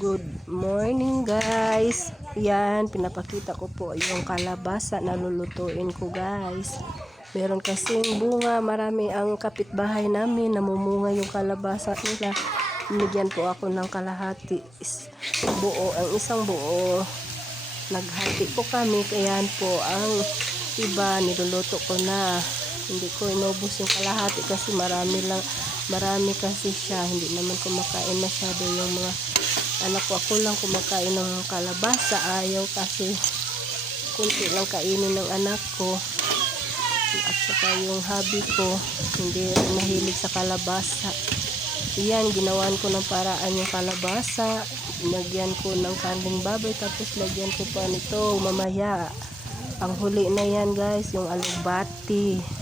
Good morning guys. Yan, pinapakita ko po yung kalabasa na lulutuin ko guys. Meron kasing bunga, marami ang kapitbahay namin, namumunga yung kalabasa nila. Binigyan po ako ng kalahati, buo, ang isang buo. Naghati po kami, kaya po ang iba niluluto ko na. Hindi ko inubos yung kalahati kasi marami kasi siya. Hindi naman kumakain masyado yung mga anak ko. Ako lang kumakain ng kalabasa. Ayaw kasi kunti lang kainin ng anak ko. At saka yung hubby ko hindi mahilig sa kalabasa. Yan, ginawan ko ng paraan yung kalabasa. Lagyan ko ng karning baboy, tapos lagyan ko pa nito mamaya. Ang huli na yan guys, yung alugbati.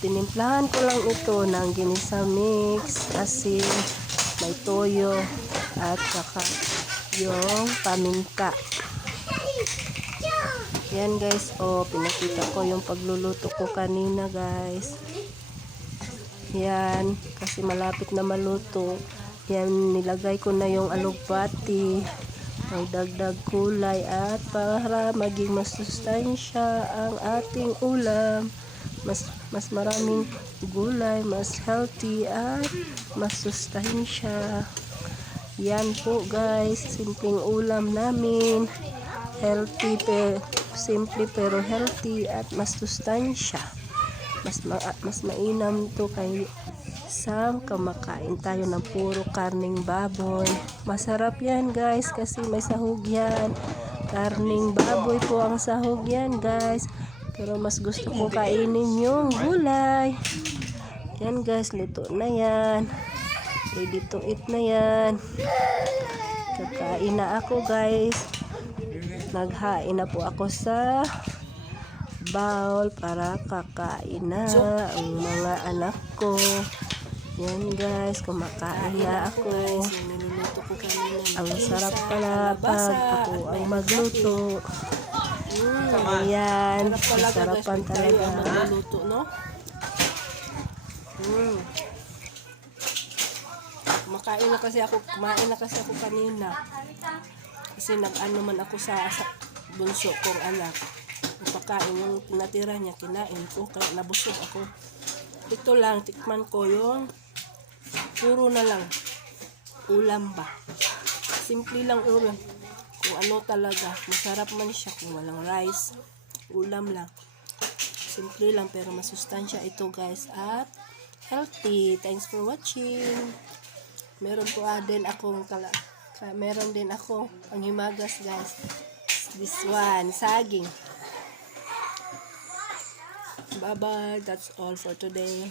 Tinimplahan ko lang ito ng ginisa mix, asin, may toyo, at saka yung paminta. Yan guys, pinakita ko yung pagluluto ko kanina guys. Yan, kasi malapit na maluto. Yan, nilagay ko na yung alugbati, may dagdag kulay, at para maging masustansya ang ating ulam. Mas maraming gulay, mas healthy at mas sustansya. Yan po guys, simpleng ulam namin. Healthy, simple pero healthy at mas sustansya. Mas mainam to kay sa kumakain tayo ng puro karning baboy. Masarap yan guys kasi may sahog yan. Karning baboy po ang sahog yan guys. Pero mas gusto ko kainin yung gulay. Yan guys, luto na yan. Ready to eat na yan. Kakain na ako guys. Naghain na po ako sa bowl para kakain na ang mga anak ko. Yan guys, kumakain na ako. Ang sarap pala pag ako ang magluto. Ayan, masarapan talaga magluto, no? Kumain na kasi ako kanina. Kasi nag-ano man ako sa bunso kong anak. Pagkain yung natira niya, kinain ko, kaya nabusog ako. Ito lang, tikman ko yung puro na lang ulam ba. Simple lang ulam. Kung ano talaga, masarap man siya kung walang rice. Ulam lang. Simple lang pero masustansya ito guys at healthy. Thanks for watching. Meron din ako ang himagas guys. This one, saging. Bye bye. That's all for today.